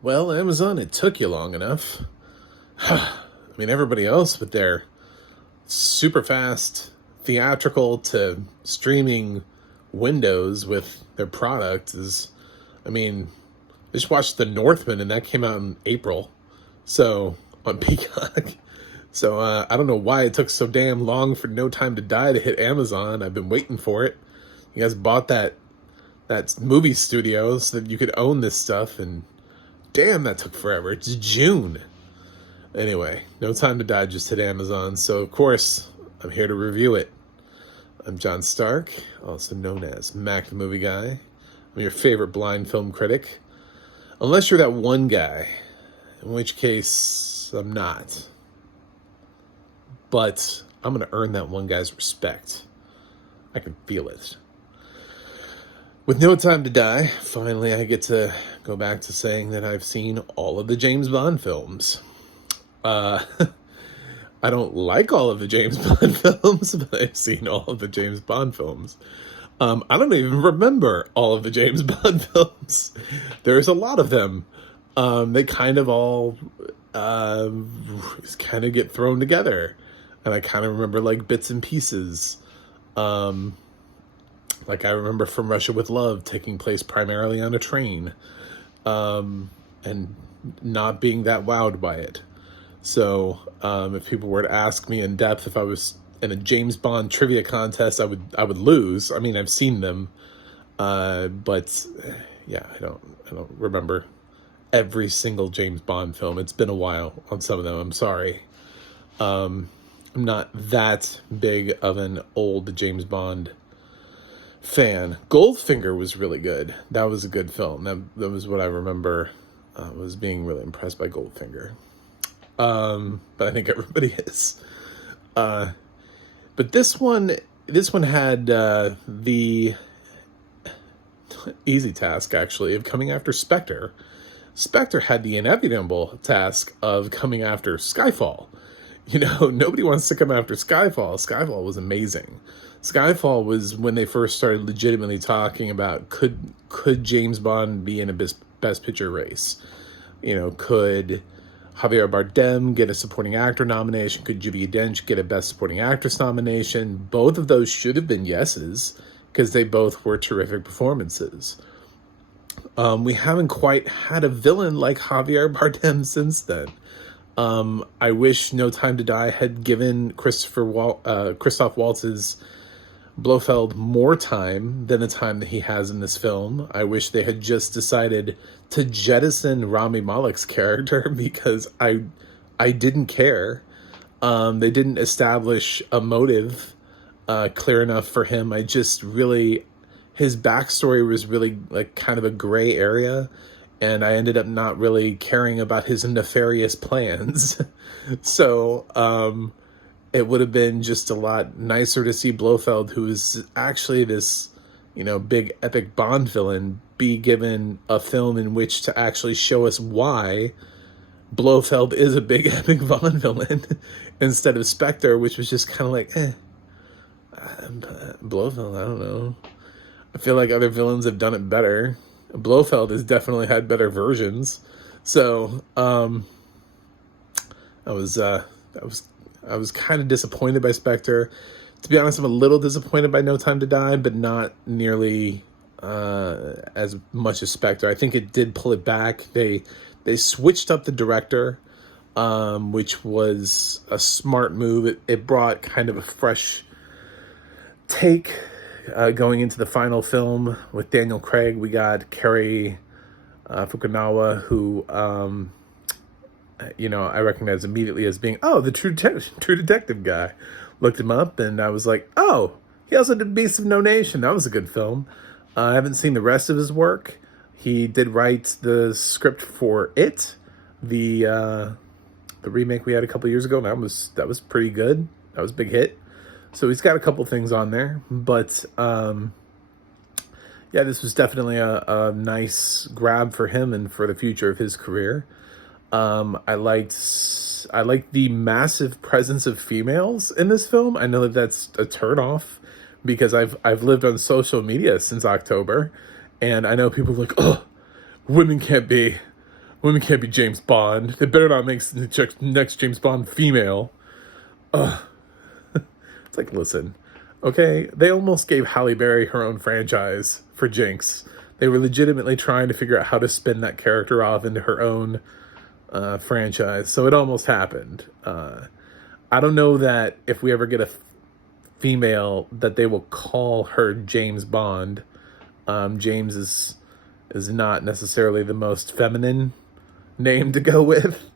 Well, Amazon, it took you long enough. I mean, everybody else with their super fast theatrical to streaming windows with their product is, I mean, I just watched The Northman and that came out in April. So, on Peacock. So, I don't know why it took so damn long for No Time to Die to hit Amazon. I've been waiting for it. You guys bought that movie studio so that you could own this stuff, and damn, that took forever. It's June. Anyway, No Time to Die just hit Amazon, so of course, I'm here to review it. I'm John Stark, also known as Mac the Movie Guy. I'm your favorite blind film critic. Unless you're that one guy, in which case, I'm not. But I'm going to earn that one guy's respect. I can feel it. With No Time to Die, finally I get to go back to saying that I've seen all of the James Bond films. I don't like all of the James Bond films, but I've seen all of the James Bond films. I don't even remember all of the James Bond films. There's a lot of them. They kind of all kind of get thrown together. And I kind of remember like bits and pieces. Like I remember From Russia with Love taking place primarily on a train, and not being that wowed by it. So if people were to ask me in depth if I was in a James Bond trivia contest, I would lose. I mean, I've seen them, but yeah, I don't remember every single James Bond film. It's been a while on some of them. I'm sorry. I'm not that big of an old James Bond fan. Goldfinger was really good. That was a good film. That was what I remember. Was being really impressed by Goldfinger. But I think everybody is. But this one had the easy task, actually, of coming after Spectre. Spectre had the inevitable task of coming after Skyfall. You know, nobody wants to come after Skyfall. Skyfall was amazing. Skyfall was when they first started legitimately talking about could James Bond be in a best picture race? You know, could Javier Bardem get a supporting actor nomination? Could Judi Dench get a best supporting actress nomination? Both of those should have been yeses because they both were terrific performances. We haven't quite had a villain like Javier Bardem since then. I wish No Time to Die had given Christoph Waltz's Blofeld more time than the time that he has in this film. I wish they had just decided to jettison Rami Malek's character because I didn't care. They didn't establish a motive clear enough for him. His backstory was really like kind of a gray area. And I ended up not really caring about his nefarious plans. So it would have been just a lot nicer to see Blofeld, who is actually this, big epic Bond villain, be given a film in which to actually show us why Blofeld is a big epic Bond villain instead of Spectre, which was just kind of like, Blofeld, I don't know. I feel like other villains have done it better. Blofeld has definitely had better versions. So I was kind of disappointed by Spectre. To be honest, I'm a little disappointed by No Time to Die, but not nearly as much as Spectre. I think it did pull it back. They switched up the director, which was a smart move. It brought kind of a fresh take. Going into the final film with Daniel Craig, we got Cary Fukunaga, who, I recognize immediately as being, the True Detective guy. Looked him up, and I was like, he also did Beasts of No Nation. That was a good film. I haven't seen the rest of his work. He did write the script for It, the remake we had a couple years ago. That was pretty good. That was a big hit. So he's got a couple things on there, but this was definitely a nice grab for him and for the future of his career. I liked the massive presence of females in this film. I know that that's a turnoff because I've lived on social media since October, and I know people are like, women can't be Women can't be James Bond. They better not make the next James Bond female. It's like, listen, okay? They almost gave Halle Berry her own franchise for Jinx. They were legitimately trying to figure out how to spin that character off into her own franchise. So it almost happened. I don't know that if we ever get a female that they will call her James Bond. James is not necessarily the most feminine name to go with.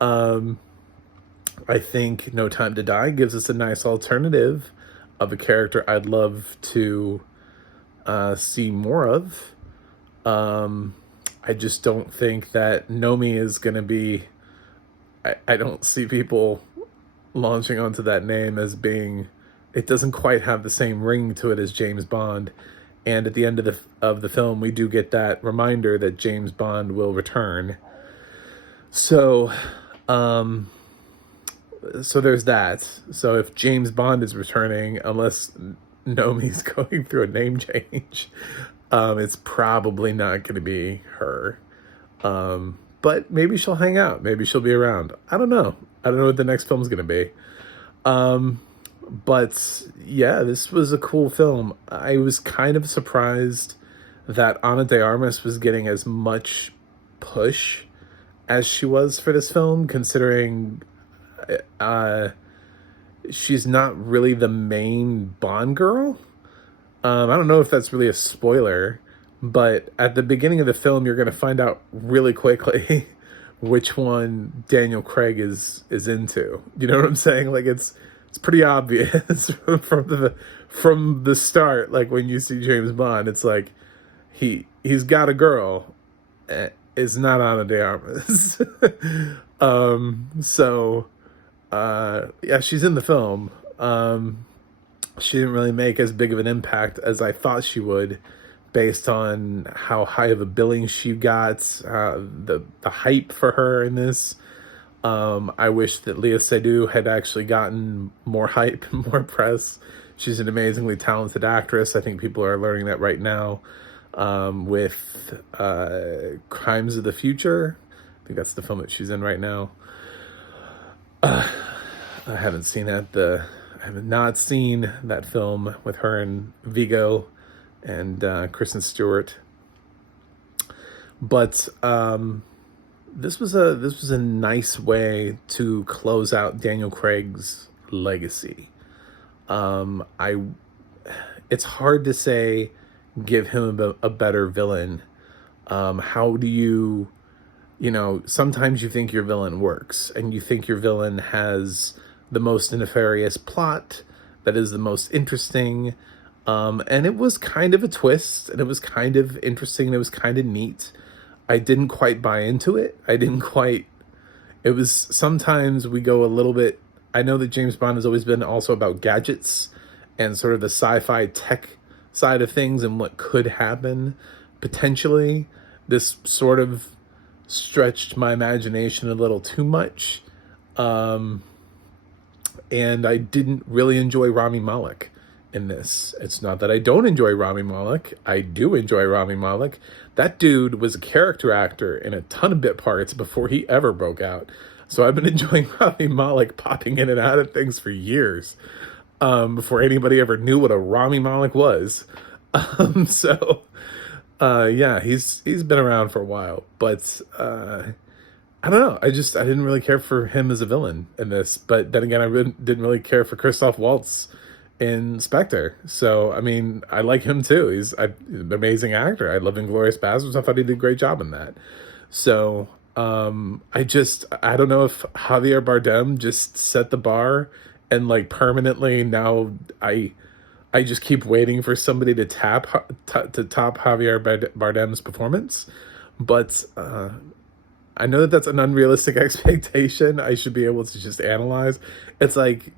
I think No Time to Die gives us a nice alternative of a character I'd love to see more of. I just don't think that Nomi is going to be... I don't see people launching onto that name as being... It doesn't quite have the same ring to it as James Bond. And at the end of the film, we do get that reminder that James Bond will return. So there's that. So if James Bond is returning, unless Nomi's going through a name change, it's probably not going to be her. But maybe she'll hang out. Maybe she'll be around. I don't know. I don't know what the next film's going to be. But yeah, this was a cool film. I was kind of surprised that Ana de Armas was getting as much push as she was for this film, considering she's not really the main Bond girl. I don't know if that's really a spoiler, but at the beginning of the film, you're going to find out really quickly which one Daniel Craig is into. You know what I'm saying? Like, it's pretty obvious from the start. Like, when you see James Bond, it's like he's got a girl. It's not Ana de Armas. Yeah, she's in the film. She didn't really make as big of an impact as I thought she would, based on how high of a billing she got, the hype for her in this. I wish that Léa Seydoux had actually gotten more hype and more press. She's an amazingly talented actress. I think people are learning that right now with Crimes of the Future. I think that's the film that she's in right now. I haven't seen that. I have not seen that film with her and Viggo and Kristen Stewart. But this was a nice way to close out Daniel Craig's legacy. It's hard to say give him a better villain. How do you sometimes you think your villain works, and you think your villain has the most nefarious plot that is the most interesting. And it was kind of a twist, and it was kind of interesting, and it was kind of neat. I didn't quite buy into it. It was, sometimes we go a little bit, I know that James Bond has always been also about gadgets and sort of the sci-fi tech side of things and what could happen potentially. This sort of stretched my imagination a little too much. And I didn't really enjoy Rami Malek in this. It's not that I don't enjoy Rami Malek. I do enjoy Rami Malek. That dude was a character actor in a ton of bit parts before he ever broke out. So I've been enjoying Rami Malek popping in and out of things for years, before anybody ever knew what a Rami Malek was. Yeah, he's been around for a while, but I don't know. I didn't really care for him as a villain in this. But then again, I didn't really care for Christoph Waltz in Spectre. So, I mean, I like him too. He's an amazing actor. I love Inglourious Basterds. I thought he did a great job in that. So, I don't know if Javier Bardem just set the bar and like permanently now I just keep waiting for somebody to top Javier Bardem's performance. But I know that that's an unrealistic expectation. I should be able to just analyze. It's like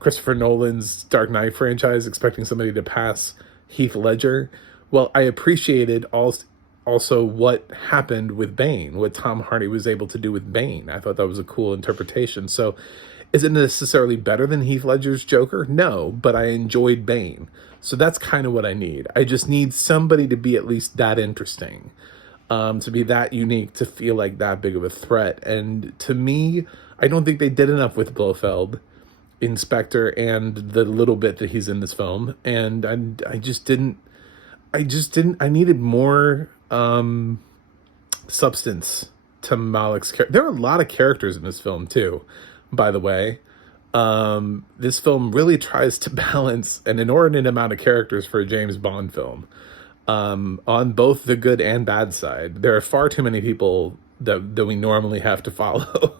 Christopher Nolan's Dark Knight franchise expecting somebody to pass Heath Ledger. Well, I appreciated also what happened with Bane, what Tom Hardy was able to do with Bane. I thought that was a cool interpretation. So is it necessarily better than Heath Ledger's Joker? No, but I enjoyed Bane. So that's kind of what I need. I just need somebody to be at least that interesting. to be that unique, to feel like that big of a threat. And to me, I don't think they did enough with Blofeld in Spectre and the little bit that he's in this film. And I needed more substance to Malik's character. There are a lot of characters in this film too, by the way. This film really tries to balance an inordinate amount of characters for a James Bond film, on both the good and bad side. There are far too many people that we normally have to follow.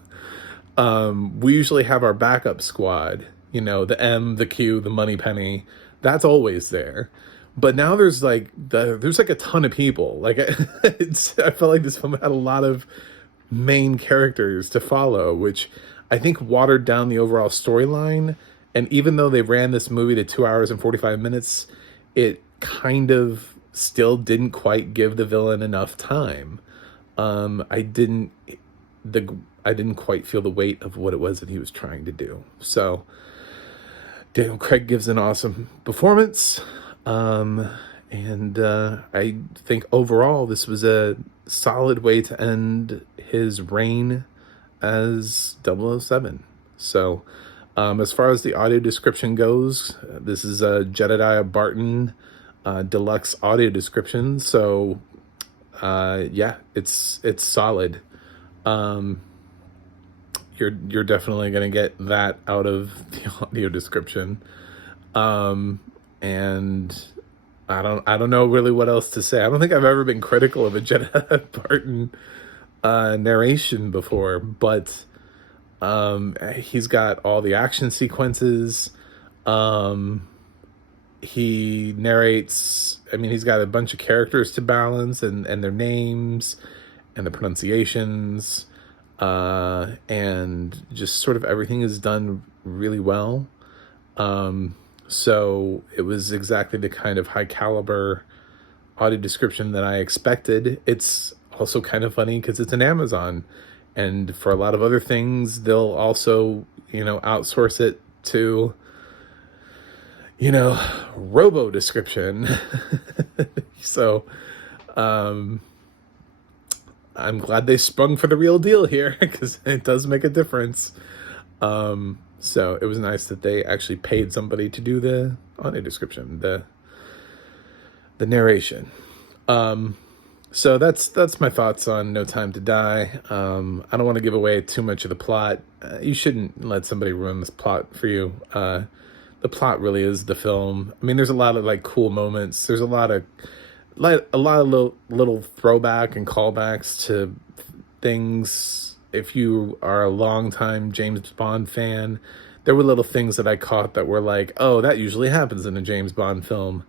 We usually have our backup squad, you know, the M, the Q, the Money Penny. That's always there. But now there's like a ton of people. Like I felt like this film had a lot of main characters to follow, which I think watered down the overall storyline. And even though they ran this movie to 2 hours and 45 minutes, it kind of still didn't quite give the villain enough time. I didn't quite feel the weight of what it was that he was trying to do. So Daniel Craig gives an awesome performance. And I think overall this was a solid way to end his reign as 007. So as far as the audio description goes, this is a Jedediah Barton deluxe audio description. So yeah, it's solid. You're definitely gonna get that out of the audio description. And I don't know really what else to say. I don't think I've ever been critical of a Jedediah Barton narration before, but he's got all the action sequences. He narrates, I mean, he's got a bunch of characters to balance, and their names and the pronunciations, and just sort of everything is done really well. So it was exactly the kind of high caliber audio description that I expected. It's also kind of funny because it's an Amazon, and for a lot of other things, they'll also, you know, outsource it to, you know, robo description. So, I'm glad they sprung for the real deal here, because it does make a difference. So it was nice that they actually paid somebody to do the audio description, the narration. So that's my thoughts on No Time to Die. I don't want to give away too much of the plot. You shouldn't let somebody ruin this plot for you. The plot really is the film. I mean, there's a lot of like cool moments. There's a lot of little throwback and callbacks to things. If you are a longtime James Bond fan, there were little things that I caught that were like, oh, that usually happens in a James Bond film.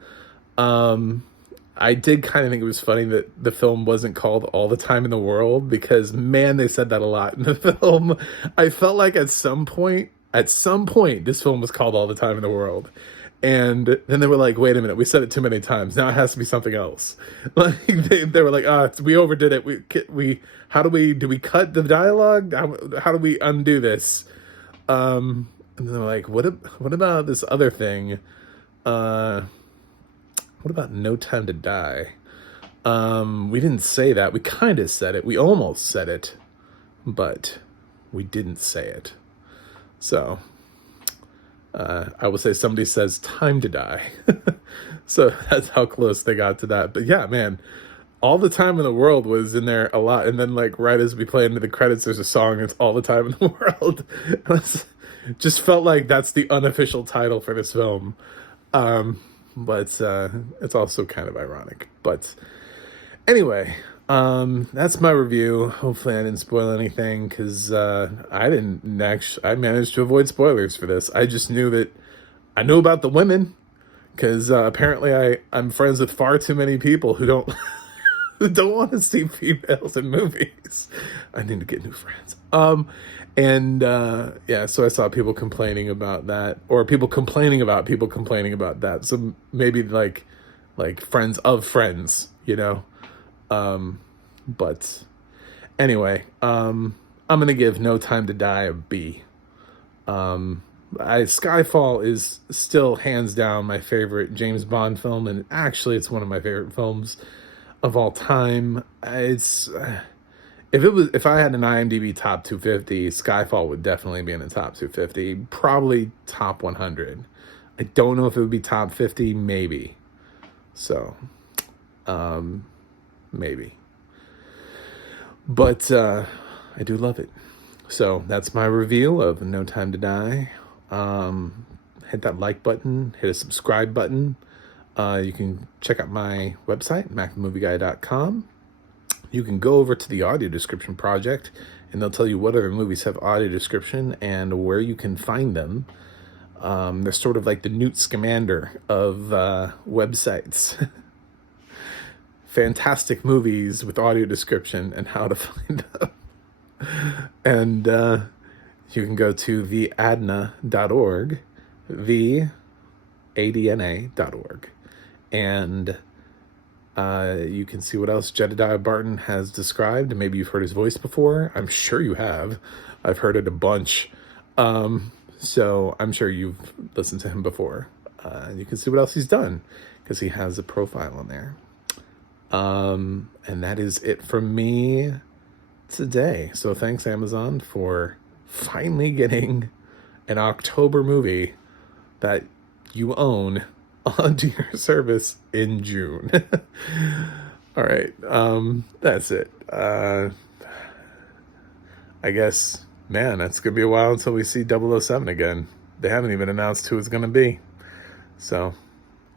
I did kind of think it was funny that the film wasn't called All the Time in the World, because, man, they said that a lot in the film. I felt like at some point, this film was called All the Time in the World. And then they were like, wait a minute, we said it too many times. Now it has to be something else. Like they were like, we overdid it. Do we cut the dialogue? How do we undo this? And they're like, what about this other thing? What about No Time to Die? We didn't say that. We kind of said it. We almost said it, but we didn't say it. So I will say somebody says Time to Die. So that's how close they got to that. But yeah, man, All the Time in the World was in there a lot. And then like right as we play into the credits, there's a song, it's All the Time in the World. Just felt like that's the unofficial title for this film. But it's also kind of ironic. But anyway, that's my review. Hopefully I didn't spoil anything, because I managed to avoid spoilers for this. I just knew about the women, because apparently I'm friends with far too many people who don't want to see females in movies. I need to get new friends. Yeah, so I saw people complaining about that, or people complaining about that. So maybe like friends of friends, you know? But anyway, I'm going to give No Time to Die a B. Skyfall is still hands down my favorite James Bond film, and actually it's one of my favorite films. of all time. It's if I had an IMDb top 250, Skyfall would definitely be in the top 250, probably top 100. I don't know if it would be top 50, maybe. So, maybe. But I do love it. So that's my review of No Time to Die. Hit that like button, hit a subscribe button. You can check out my website, movieguy.com. You can go over to the audio description project, and they'll tell you what other movies have audio description and where you can find them. They're sort of like the Newt Scamander of websites. Fantastic movies with audio description and how to find them. And you can go to theadna.org, theadna.org, and you can see what else Jedediah Barton has described. Maybe you've heard his voice before. I'm sure you have. I've heard it a bunch. So I'm sure you've listened to him before. You can see what else he's done because he has a profile on there. And that is it from me today. So thanks, Amazon, for finally getting an October movie that you own onto your service in June. All right. That's it. I guess, man, that's going to be a while until we see 007 again. They haven't even announced who it's going to be. So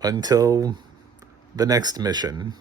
until the next mission.